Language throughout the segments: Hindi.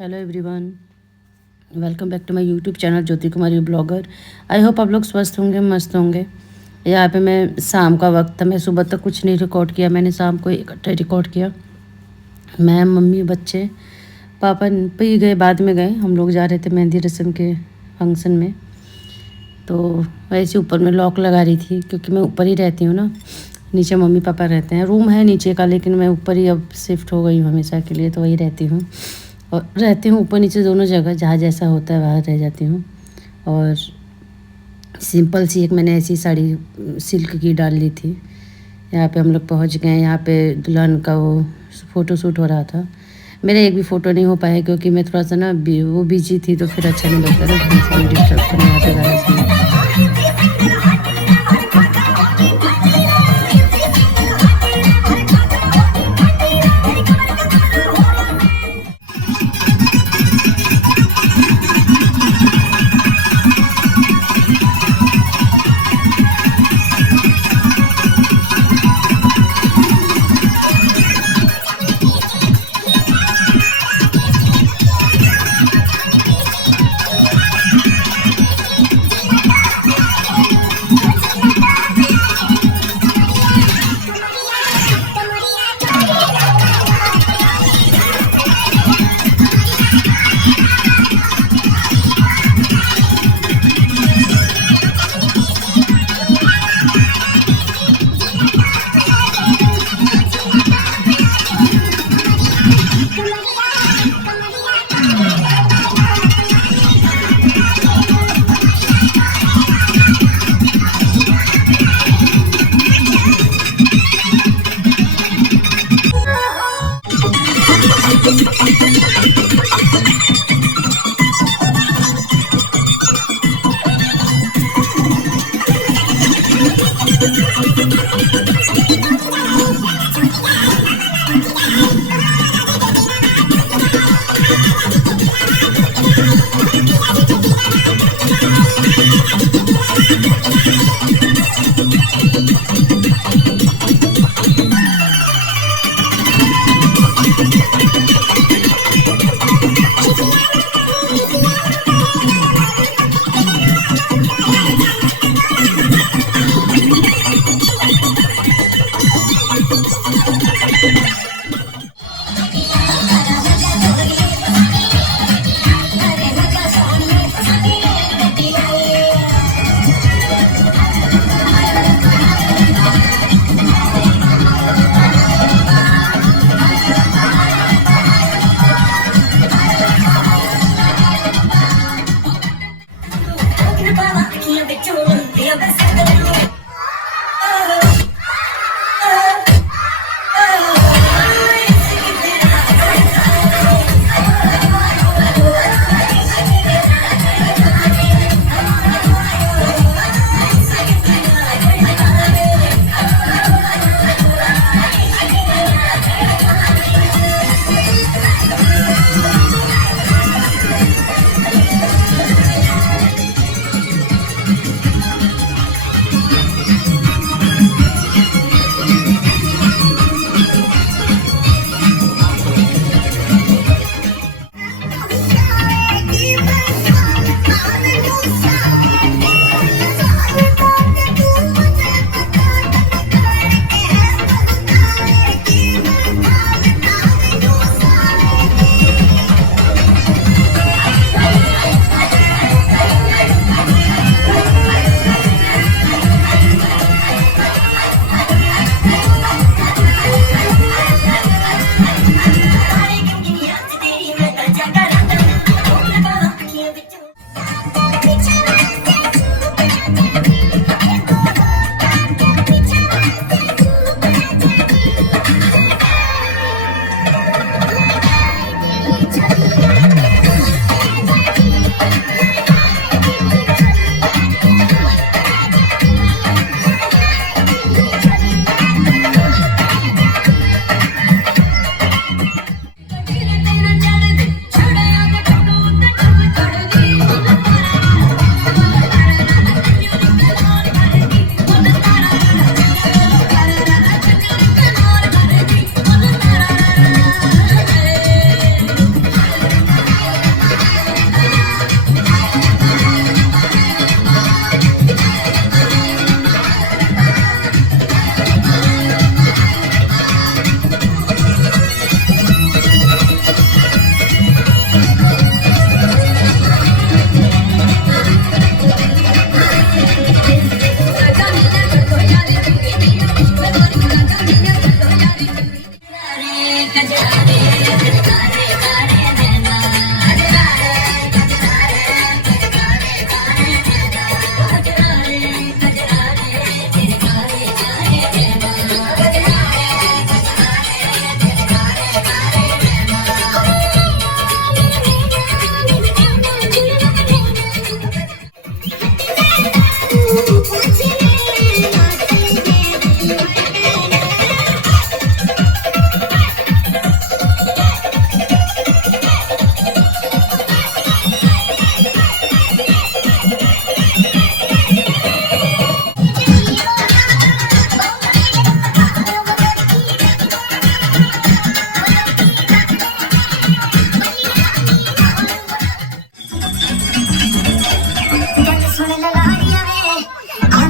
Hello everyone, welcome back to my YouTube channel Jyoti Kumari blogger. I hope आप लोग स्वस्थ होंगे, मस्त होंगे। यहाँ पे मैं शाम का वक्त था, मैं सुबह तक कुछ नहीं रिकॉर्ड किया, मैंने शाम को इकट्ठे रिकॉर्ड किया। मैं, मम्मी, बच्चे, पापा पे गए, बाद में गए। हम लोग जा रहे थे मेहंदी रस्म के फंक्शन में। तो वैसे ऊपर में लॉक लगा रही थी क्योंकि मैं ऊपर ही रहती हूँ ना, नीचे मम्मी पापा रहते हैं। रूम है नीचे का, लेकिन मैं ऊपर ही अब शिफ्ट हो गई हूँ हमेशा के लिए, तो वही रहती हूँ। और रहती हूँ ऊपर नीचे दोनों जगह, जहाँ जैसा होता है वहाँ रह जाती हूँ। और सिंपल सी एक मैंने ऐसी साड़ी सिल्क की डाल ली थी। यहाँ पे हम लोग पहुँच गए। यहाँ पे दुल्हन का वो फ़ोटो शूट हो रहा था। मेरा एक भी फ़ोटो नहीं हो पाया क्योंकि मैं थोड़ा सा ना वो बिजी थी, तो फिर अच्छा नहीं लगता ना डिस्टर्ब करना यहाँ पे गाना सुनना।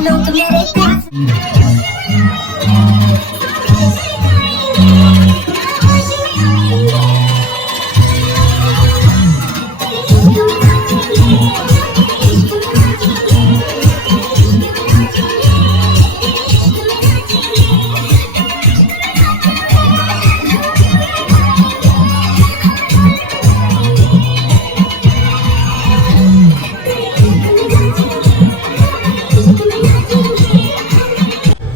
लोग मेरे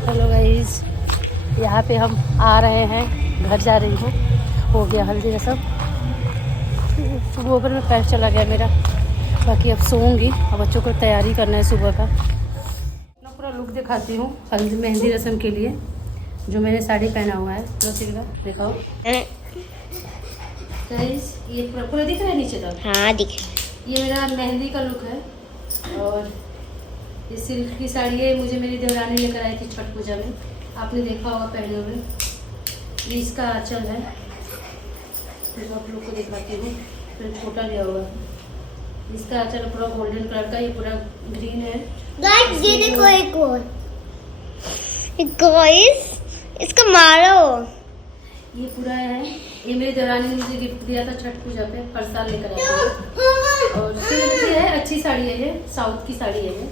हेलो गाइस, यहाँ पे हम आ रहे हैं, घर जा रही हूँ। हो गया हल्दी रसम, गोबर में पैर चला गया मेरा। बाकी अब सोऊंगी और बच्चों को तैयारी करना है सुबह का। मैं पूरा लुक दिखाती हूँ हल्दी मेहंदी रसम के लिए, जो मैंने साड़ी पहना हुआ है। दिखाओ गाइस, ये पूरा पूरा दिख रहा है नीचे तक। हाँ दिख। ये मेरा मेहंदी का लुक है। और ये सिल्क की साड़ी है, मुझे मेरी देवरानी लेकर आई थी छठ पूजा में, आपने देखा होगा पहने हुए। ये इसका आंचल है, फिर आप लोग को दिखाती हूँ। फिर फोटा लिया हुआ, इसका आंचल पूरा गोल्डन कलर का, ये पूरा ग्रीन है। गाइस ये देखो एक और। गाइस इसको मारो। ये पूरा है, ये मेरी देवरानी ने मुझे गिफ्ट दिया था छठ पूजा पे, हर साल लेकर आई थी। और सिल्क की है, अच्छी साड़ी है, ये साउथ की साड़ी है ये,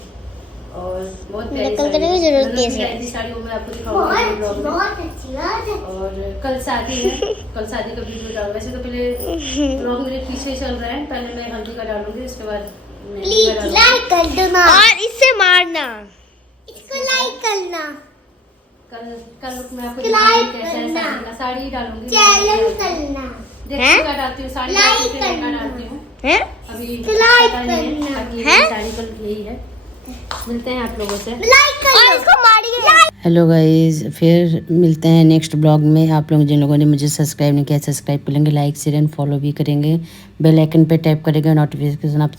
और बहुत प्यारी साड़ी है। जरूरत है ऐसी साड़ी वो मैं आपको दिखाऊंगी ब्लॉग में। और कल शादी है, कल शादी का वीडियो डाल। वैसे तो पहले ब्लॉग मेरे पीछे चल रहा है, पहले मैं हल्दी का डालूंगी, उसके बाद प्लीज लाइक कर देना और इससे मारना, इसको लाइक करना। कल लुक मैं आपको दिखाऊंगी कैसा है साड़ी का। साड़ी डालूंगी, चैलेंज करना। देखो क्या डालती हूँ, साड़ी डालती हूँ, लहंगा डालती हूँ। हैं? अभी लाइक पता नहीं है, करना। बाकी हैं? साड़ी कल यही है। मिलते हैं आप लोगों से। लाइक करना और इसको मारिए। हेलो गाइस, फिर मिलते हैं नेक्स्ट ब्लॉग में। आप लोग जिन लोगों ने मुझे सब्सक्राइब नहीं किया, सब्सक्राइब करेंगे, लाइक शेयर एंड फॉलो भी करेंगे, बेल आइकन पे टैप करेंगे, नोटिफिकेशन आप